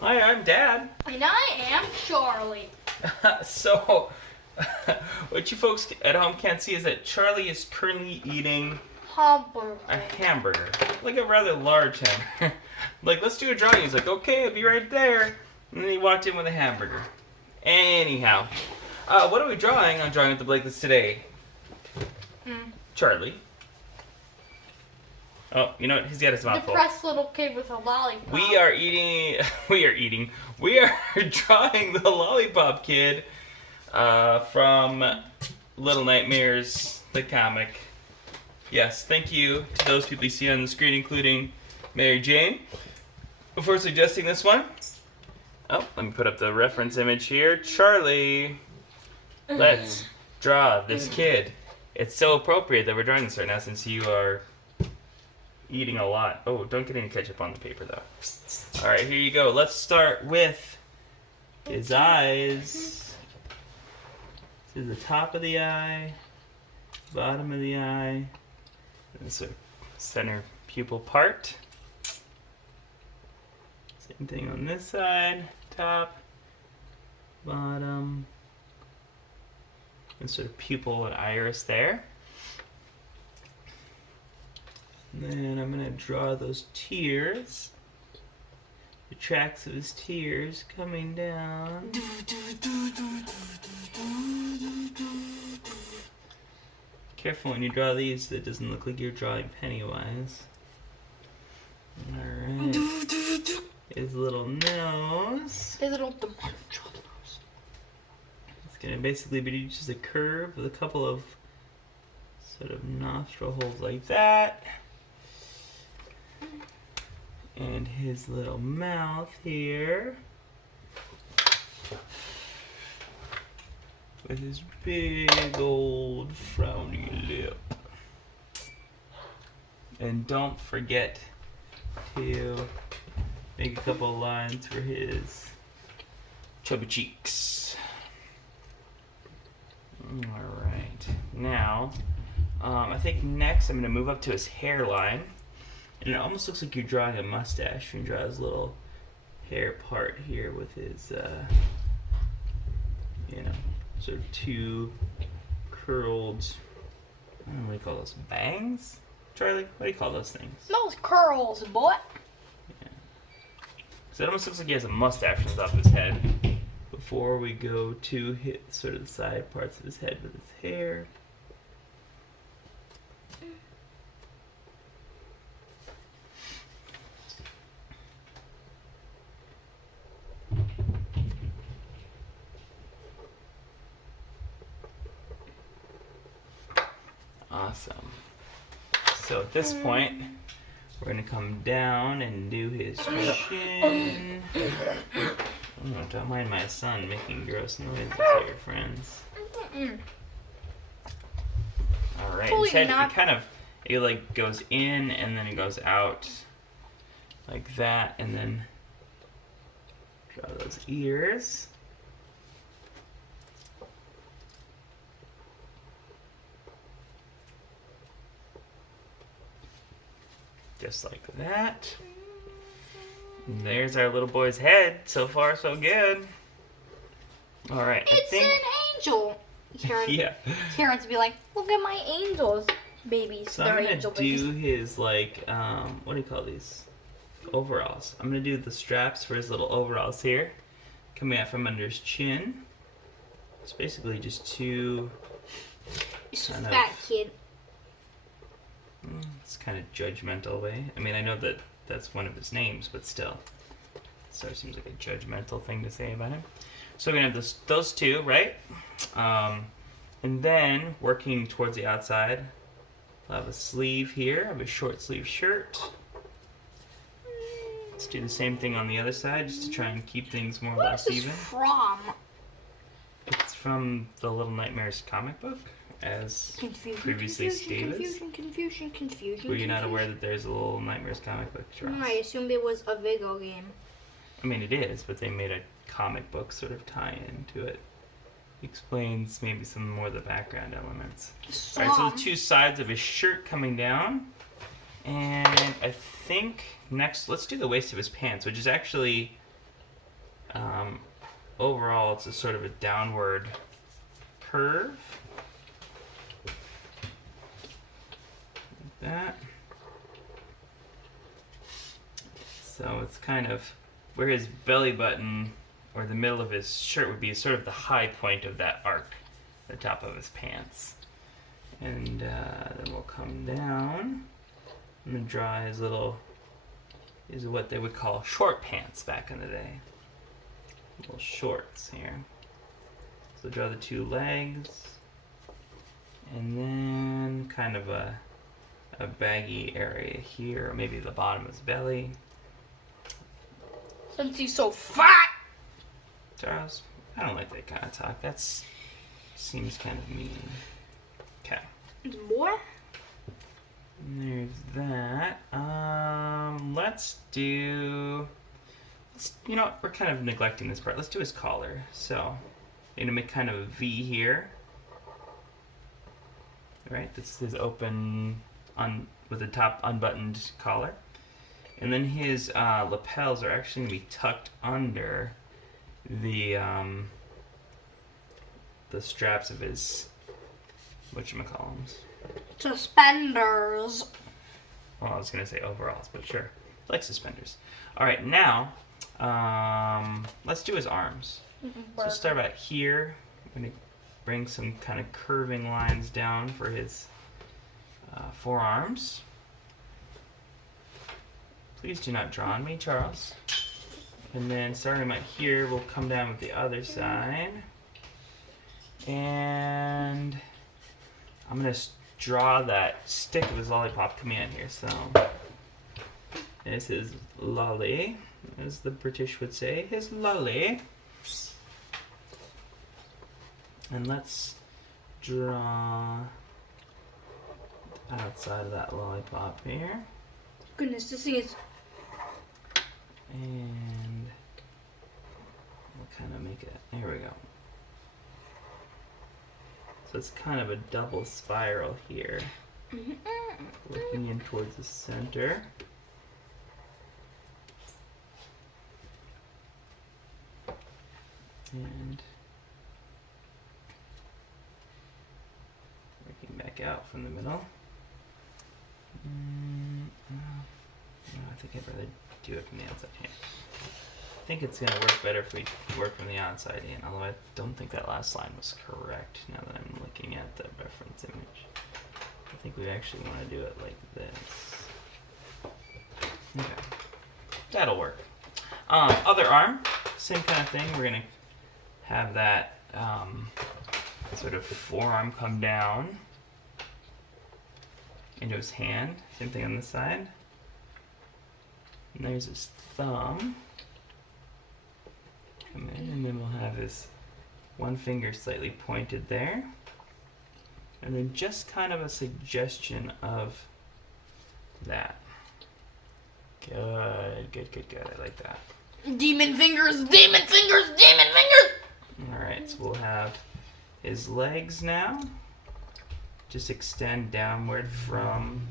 Hi, I'm Dad. And I am Charlie. So, what you folks at home can't see is that Charlie is currently eating Hamburger. a hamburger. Like a rather large hamburger. Like, let's do a drawing. He's like, okay, I'll be right there. And then he walked in with a hamburger. Anyhow, what are we drawing on Drawing with the Blakely's today? Charlie. Oh, you know what? He's got his mouth full. Depressed little kid with a lollipop. We are drawing the Lollipop Kid from Little Nightmares, the comic. Yes, thank you to those people you see on the screen, including Mary Jane, for suggesting this one. Oh, let me put up the reference image here. Charlie, let's draw this kid. It's so appropriate that we're drawing this right now since you are eating a lot. Oh, don't get any ketchup on the paper though. Alright, here you go. Let's start with his eyes. This is the top of the eye, bottom of the eye, and this sort of center pupil part. Same thing on this side, top, bottom, and sort of pupil and iris there. And then I'm going to draw those tears, the tracks of his tears coming down. Careful when you draw these, it doesn't look like you're drawing Pennywise. Alright. His little nose. His little It's going to basically be just a curve with a couple of sort of nostril holes like that. And his little mouth here. With his big old frowny lip. And don't forget to make a couple of lines for his chubby cheeks. Alright. Now, I think next I'm going to move up to his hairline. And it almost looks like you're drawing a mustache. You draw his little hair part here with his, sort of two curled, I don't know, what do you call those? Bangs? Charlie, what do you call those things? Those curls, boy. Yeah. So it almost looks like he has a mustache on top of his head. Before we go to hit sort of the side parts of his head with his hair. Awesome. So at this point, we're going to come down and do his chin. Oh, don't mind my son making gross noises here, friends. Alright, his head, it like goes in and then it goes out like that, and then draw those ears. Just like that. And there's our little boy's head. So far, so good. Alright, I think... It's an angel. Yeah. Karen to be like, look at my angels, babies. So They're I'm angel gonna babies. do his, like, what do you call these? Overalls. I'm gonna do the straps for his little overalls here. Coming out from under his chin. It's basically just two... It's a fat kid. It's kind of judgmental way. I mean, I know that that's one of his names, but still. So it seems like a judgmental thing to say about him. So we're going to have those two, right? And then, working towards the outside, I'll have a sleeve here. I have a short sleeve shirt. Let's do the same thing on the other side, just to try and keep things more or less even. What is this from? It's from the Little Nightmares comic book, as previously stated. Confusion. Were you not aware that there's a Little Nightmares comic book, Charles? No, I assumed it was a video game. I mean, it is, but they made a comic book sort of tie-in to it. Explains maybe some more of the background elements. Alright, so the two sides of his shirt coming down. And I think next, let's do the waist of his pants, which is actually Overall, it's a sort of a downward curve. Like that. So it's kind of where his belly button or the middle of his shirt would be sort of the high point of that arc, the top of his pants. And then we'll come down. I'm going to draw his little, these are what they would call short pants back in the day. Little shorts here. So draw the two legs. And then kind of a baggy area here, or maybe the bottom of his belly. Since he's so fat. Charles, I don't like that kind of talk. That's seems kind of mean. Okay. More? There's that. Let's do. You know what? We're kind of neglecting this part. Let's do his collar. So, I'm gonna make kind of a V here. Right. This is his open with the top unbuttoned collar. And then his lapels are actually going to be tucked under the straps of his whatchamacallums. Suspenders. Well, I was going to say overalls, but sure. Like suspenders. All right, now let's do his arms. So start about here. I'm going to bring some kind of curving lines down for his forearms. Please do not draw on me, Charles. And then starting about here, we'll come down with the other side. And I'm going to draw that stick of his lollipop coming in here. So this is lolly, as the British would say, his lolly. And let's draw outside of that lollipop here. Goodness, this thing is. And we'll kind of make it. There we go. So it's kind of a double spiral here, looking in towards the center. And working back out from the middle. No, I think I'd rather do it from the outside here. I think it's going to work better if we work from the outside in, although I don't think that last line was correct now that I'm looking at the reference image. I think we actually want to do it like this. Okay. That'll work. Other arm, same kind of thing. We're going to have that sort of forearm come down into his hand. Same thing on this side. And there's his thumb. Come in, and then we'll have his one finger slightly pointed there. And then just kind of a suggestion of that. Good, good, good, good. I like that. Demon fingers, demon fingers, demon fingers! Alright, so we'll have his legs now. Just extend downward from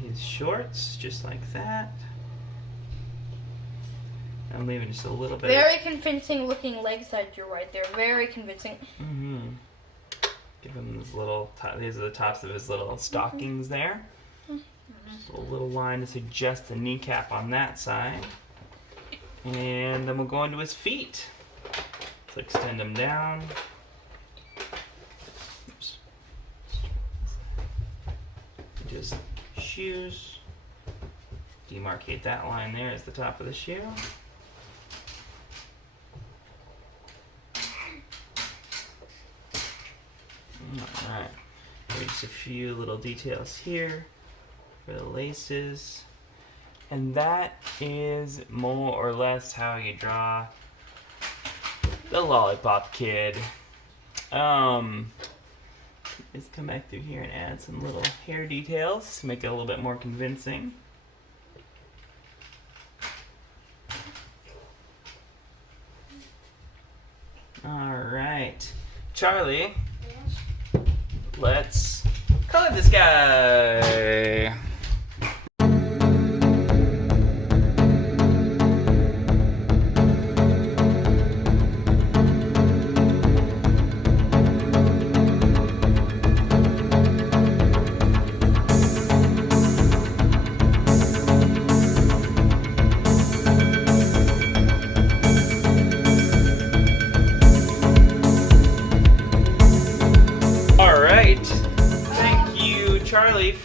his shorts, just like that. I'm leaving just a little bit. Very convincing looking legs that you're right there. Very convincing. Give him this little, these are the tops of his little stockings there. Just a little line to suggest the kneecap on that side. And then we'll go into his feet. So extend them down. Oops. Just shoes. Demarcate that line there as the top of the shoe. Alright. Just a few little details here for the laces. And that is more or less how you draw the Lollipop Kid. Let's come back through here and add some little hair details to make it a little bit more convincing. Alright. Charlie, let's color this guy.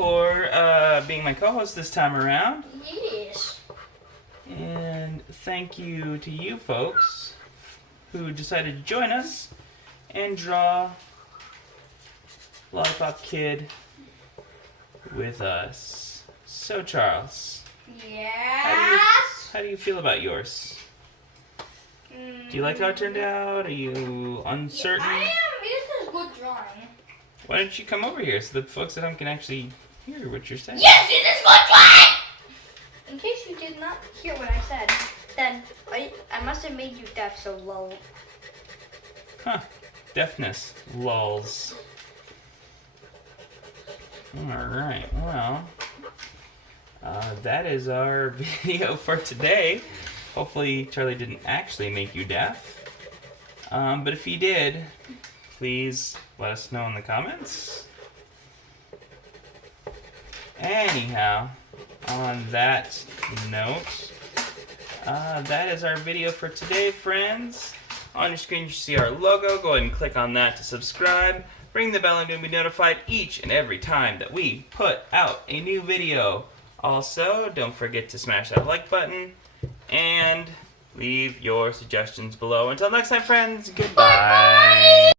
for being my co-host this time around. Yes. And thank you to you folks who decided to join us and draw Lollipop Kid with us. So, Charles, Yes. how do you feel about yours? Do you like how it turned out? Are you uncertain? I am. It is a good drawing. Why don't you come over here so the folks at home can actually hear what you're saying? Yes, it is good drawing! In case you did not hear what I said, then I must have made you deaf, so lol. Huh. Deafness. Lulls. Alright, well, that is our video for today. Hopefully Charlie didn't actually make you deaf. But if he did, please let us know in the comments. Anyhow, on that note, that is our video for today, friends. On your screen you see our logo. Go ahead and click on that to subscribe. Ring the bell and you'll be notified each and every time that we put out a new video. Also, don't forget to smash that like button and leave your suggestions below. Until next time, friends, goodbye. Bye-bye.